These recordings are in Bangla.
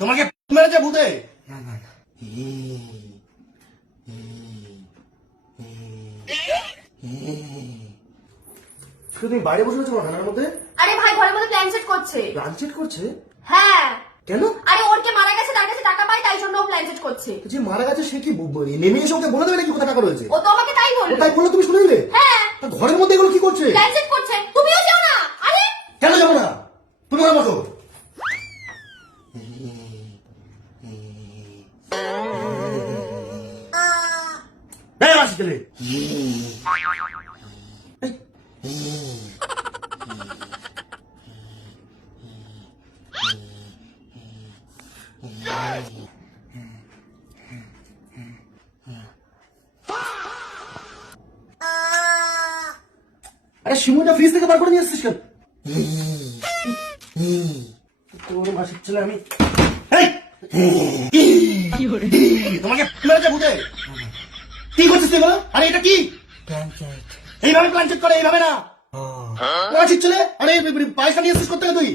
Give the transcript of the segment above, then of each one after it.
তোমাকে মেরেছে ভূতে? তুমি বাইরে বসে আছো ঠান্ডার মধ্যে? আরে ভাই ঘরের মধ্যে প্ল্যান সেট করছে। প্ল্যান সেট করছে? হ্যাঁ। কেন? আরে ওর কে মারা গেছে, তার কাছে টাকা পাই, তাই জন্য ও প্ল্যান সেট করছে। যে মারা গেছে সে কি নেমে এসে ওকে বলে দেবে নাকি কোথায় টাকা রয়েছে? ও তো আমাকে তাই বললো। তাই বললো, তুমি শুনে নিলে? হ্যাঁ। তা ঘরের মধ্যে এগুলো কি করছে? প্ল্যান সেট করছে। তুমিও যাও না। আরে কেন যাবো না? তুমি ঘরে বসো। এই আসি চলে। আরে শিমুটা ফ্রিজ থেকে বার করে নিয়ে আসছিস কেন? তোর মাসির ছেলে আমি। তোমাকে মেরেছে ভূতে? কি করছিস তুই বলো? আরে এটা কি? এইভাবে প্ল্যান চেক করে, এইভাবে না। মাসির ছেলে, আরে পয়সা নিয়ে আসছিস করতে তুই?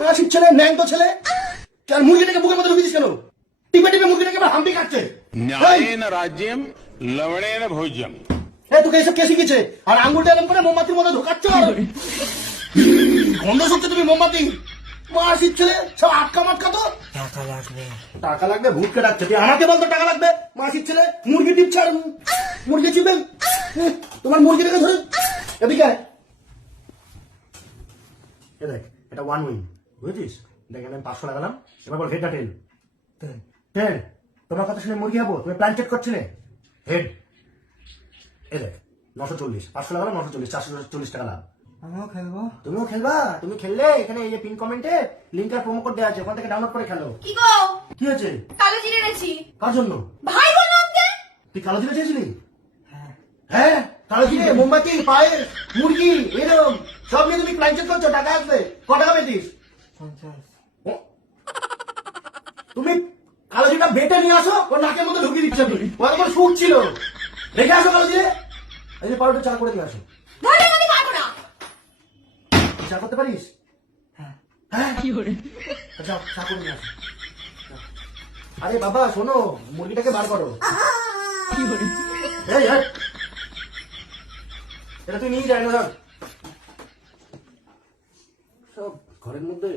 মাসির ছেলে, ন্যাংটো ছেলে। আর মুরগিটাকে বুকের মধ্যে ঢুকিয়েছিস কেন? টিপে টিপে মুরগিটাকে আবার হাম্পি কাটছে। ন্যায়েন রাজ্যম লবণেন ভোজ্যম। তোকে এসব কে শিখেছে? আর আঙ্গুলটা এরকম করে মোমবাতির মধ্যে ঢোকাচ্ছ। গন্ধ শুকছে তুমি মোমবাতি। মাসির ছেলে সব আটকা মাটকা তো। টাকা লাগবে ভূতকে ডাকছে। তুই আমাকে বলতো টাকা লাগবে? মাসির ছেলে মুরগি টিপছে আর মুরগি চিপে তোমার মুরগিটাকে ধরে এদিকে আয়। দেখ এটা ওয়ান উইন, বুঝেছিস? দেখ আমি 500 লাগালাম। এবার বল হেডটা টেল। টেল। তোমার কথা শুনে মুরগি হবো? তুমি প্ল্যান চেক করছিলে? হেড। এ দেখ 940, 500 লাগালাম 940, 440 টাকা লাভ। আমিও খেলবো। তুমিও খেলবা? তুমি খেললে এখানে এই যে পিন কমেন্টে লিংক আর প্রোমো কোড দেওয়া আছে, ওখান থেকে ডাউনলোড করে খেলো। কি গো? কি হয়েছে? কালো জিরে এনেছি। কার জন্য? ভাই বললো আমাকে। তুই কালো জিরে চেয়েছিলি? হ্যাঁ কালো জিরে, মোমবাতি, পায়েস, মুরগি, এরকম সব নিয়ে তুমি প্ল্যান চেক করছো। টাকা আসবে। ক টাকা পেতিস? 50। তুমি কালো জিরেটা বেটে নিয়ে আসো, ওর নাকের মধ্যে ঢুকিয়ে দিচ্ছে। ও একবার সুখ ছিল। রেখে আসো কালো জিরে। এই যে পাউডার চা করে দিয়ে আসো। ধরে আমি পারবো না। চা করতে পারিস? হ্যাঁ কি করে? যাও চা করে নিয়ে আসো। আরে বাবা শোনো, মুরগিটাকে বার করো। এই এটা তুই নিয়ে যাই না সব ঘরের মধ্যে।